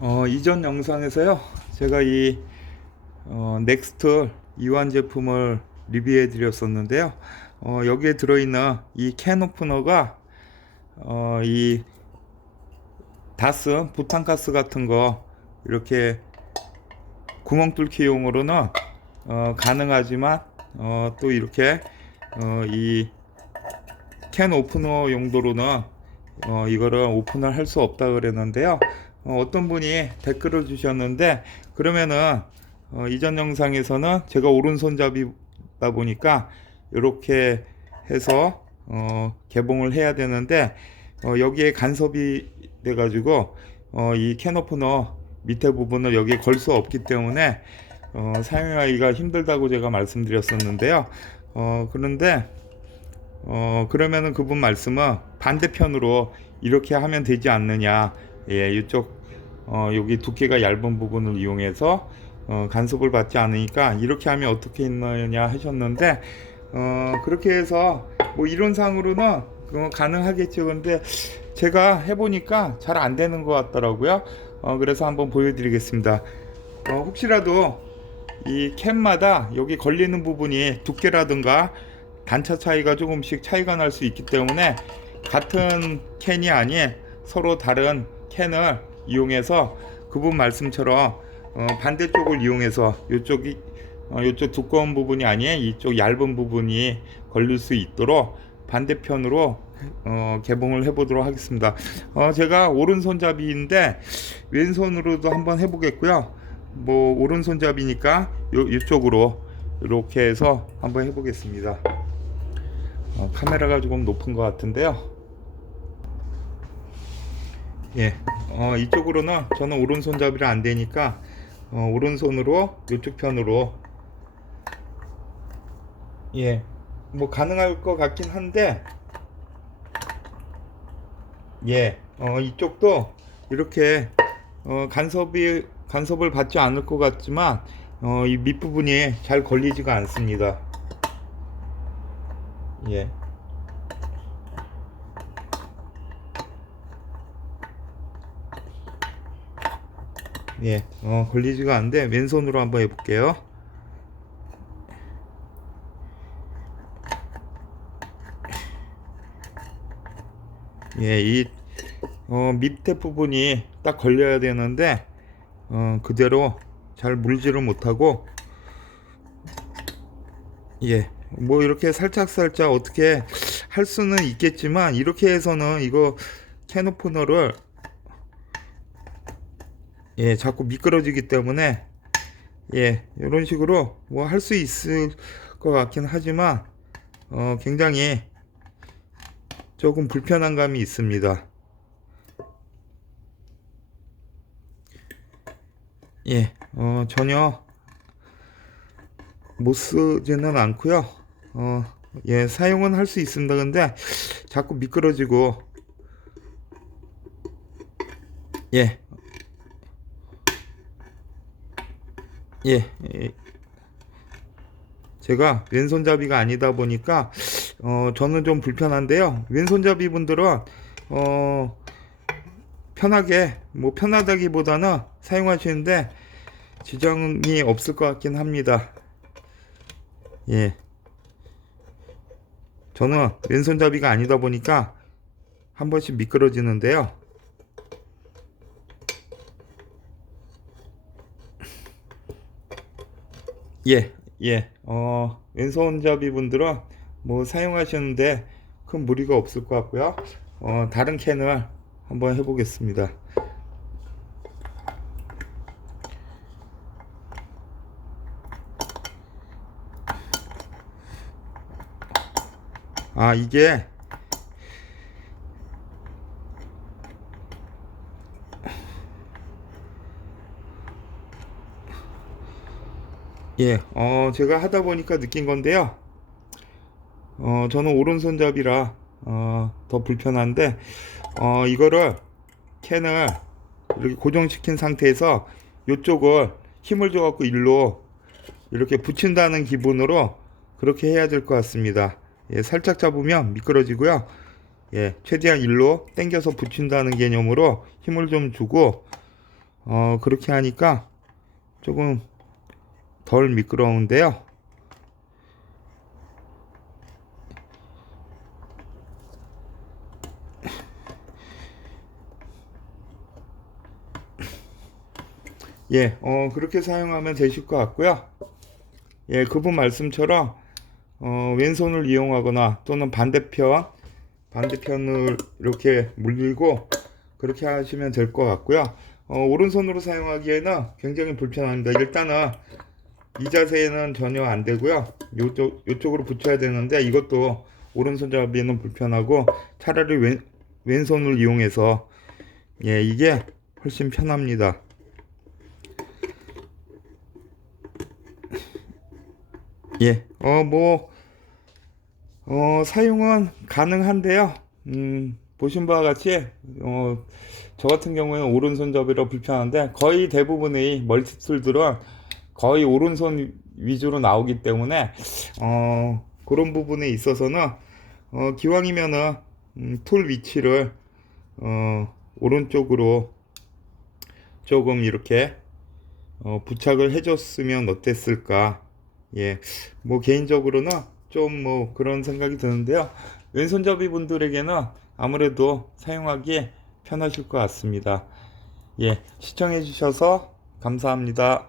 어, 이전 영상에서요, 제가 이 어, 넥스트 이완 제품을 리뷰해 드렸었는데요. 어, 여기에 들어있는 이 캔 오프너가 어, 이 다스, 부탄가스 같은 거 이렇게 구멍 뚫기용으로는 어, 가능하지만 어, 또 이렇게 어, 이캔 오프너 용도로는 어, 이거를 오픈을 할 수 없다 그랬는데요. 어, 떤 분이 댓글을 주셨는데 그러면은 어, 이전 영상에서는 제가 오른손잡이다 보니까 이렇게 해서 어, 개봉을 해야 되는데 어, 여기에 간섭이 돼 가지고 어, 이 캔오프너 밑에 부분을 여기에 걸 수 없기 때문에 어, 사용하기가 힘들다고 제가 말씀드렸었는데요. 어, 그런데 어, 그러면은 그분 말씀은 반대편으로 이렇게 하면 되지 않느냐. 예, 이쪽, 어, 여기 두께가 얇은 부분을 이용해서, 어, 간섭을 받지 않으니까 이렇게 하면 어떻게 있느냐 하셨는데, 어, 그렇게 해서 뭐 이론상으로는 그거 가능하겠죠. 근데 제가 해보니까 잘 안 되는 것 같더라고요. 어, 그래서 한번 보여드리겠습니다. 어, 혹시라도 이 캔마다 여기 걸리는 부분이 두께라든가 단차 차이가 조금씩 차이가 날 수 있기 때문에 같은 캔이 아닌 서로 다른 캔을 이용해서 그분 말씀처럼 어, 반대쪽을 이용해서 이쪽이 어, 이쪽 두꺼운 부분이 아닌 이쪽 얇은 부분이 걸릴 수 있도록 반대편으로 어, 개봉을 해보도록 하겠습니다. 어, 제가 오른손잡이인데 왼손으로도 한번 해보겠고요. 뭐 오른손잡이니까 요, 이쪽으로 이렇게 해서 한번 해보겠습니다. 어, 카메라가 조금 높은 것 같은데요. 예, 어, 이쪽으로는 저는 오른손잡이를 안 되니까 어, 오른손으로 이쪽 편으로 예, 뭐 가능할 것 같긴 한데 예, 어, 이쪽도 이렇게 어, 간섭이 간섭을 받지 않을 것 같지만 어, 이 밑부분이 잘 걸리지가 않습니다. 예. 예, 어, 걸리지가 않는데 왼손으로 한번 해볼게요. 예, 이 어, 밑에 부분이 딱 걸려야 되는데 어, 그대로 잘 물지를 못하고 예, 뭐 이렇게 살짝살짝 어떻게 할 수는 있겠지만 이렇게 해서는 이거 캐노포너를 예, 자꾸 미끄러지기 때문에 예, 이런 식으로 뭐 할 수 있을 것 같긴 하지만 어, 굉장히 조금 불편한 감이 있습니다. 예, 어, 전혀 못 쓰지는 않고요. 어, 예, 사용은 할 수 있습니다. 근데 자꾸 미끄러지고 예. 예. 예. 제가 왼손잡이가 아니다 보니까 어, 저는 좀 불편한데요. 왼손잡이 분들은 어, 편하게 뭐 편하다기보다는 사용하시는데 지장이 없을 것 같긴 합니다. 예. 저는 왼손잡이가 아니다 보니까 한 번씩 미끄러지는데요. 예, 예. 어, 왼손잡이 분들은 뭐 사용하시는데 큰 무리가 없을 것 같고요. 어, 다른 캔을 한번 해보겠습니다. 아, 이게 예, 어, 제가 하다 보니까 느낀 건데요. 어, 저는 오른손잡이라 어, 더 불편한데 어, 이거를 캔을 이렇게 고정시킨 상태에서 이쪽을 힘을 줘갖고 일로 이렇게 붙인다는 기분으로 그렇게 해야 될 것 같습니다. 예, 살짝 잡으면 미끄러지고요. 예, 최대한 일로 당겨서 붙인다는 개념으로 힘을 좀 주고 어, 그렇게 하니까 조금 덜 미끄러운데요. 예, 어, 그렇게 사용하면 되실 것 같고요. 예, 그분 말씀처럼, 어, 왼손을 이용하거나 또는 반대편, 반대편을 이렇게 물리고 그렇게 하시면 될 것 같고요. 어, 오른손으로 사용하기에는 굉장히 불편합니다. 일단은 이 자세는 전혀 안 되고요. 요쪽, 요쪽으로 붙여야 되는데 이것도 오른손잡이는 불편하고 차라리 왼, 왼손을 이용해서 예, 이게 훨씬 편합니다. 예, 어, 뭐, 어, 사용은 가능한데요. 음, 보신 바와 같이, 어, 저 같은 경우에는 오른손잡이라 불편한데, 거의 대부분의 멀티툴들은 거의 오른손 위주로 나오기 때문에, 어, 그런 부분에 있어서는, 어, 기왕이면은, 음, 툴 위치를, 어, 오른쪽으로 조금 이렇게, 어, 부착을 해줬으면 어땠을까. 예, 뭐 개인적으로는 좀 뭐 그런 생각이 드는데요. 왼손잡이 분들에게는 아무래도 사용하기 편하실 것 같습니다. 예, 시청해 주셔서 감사합니다.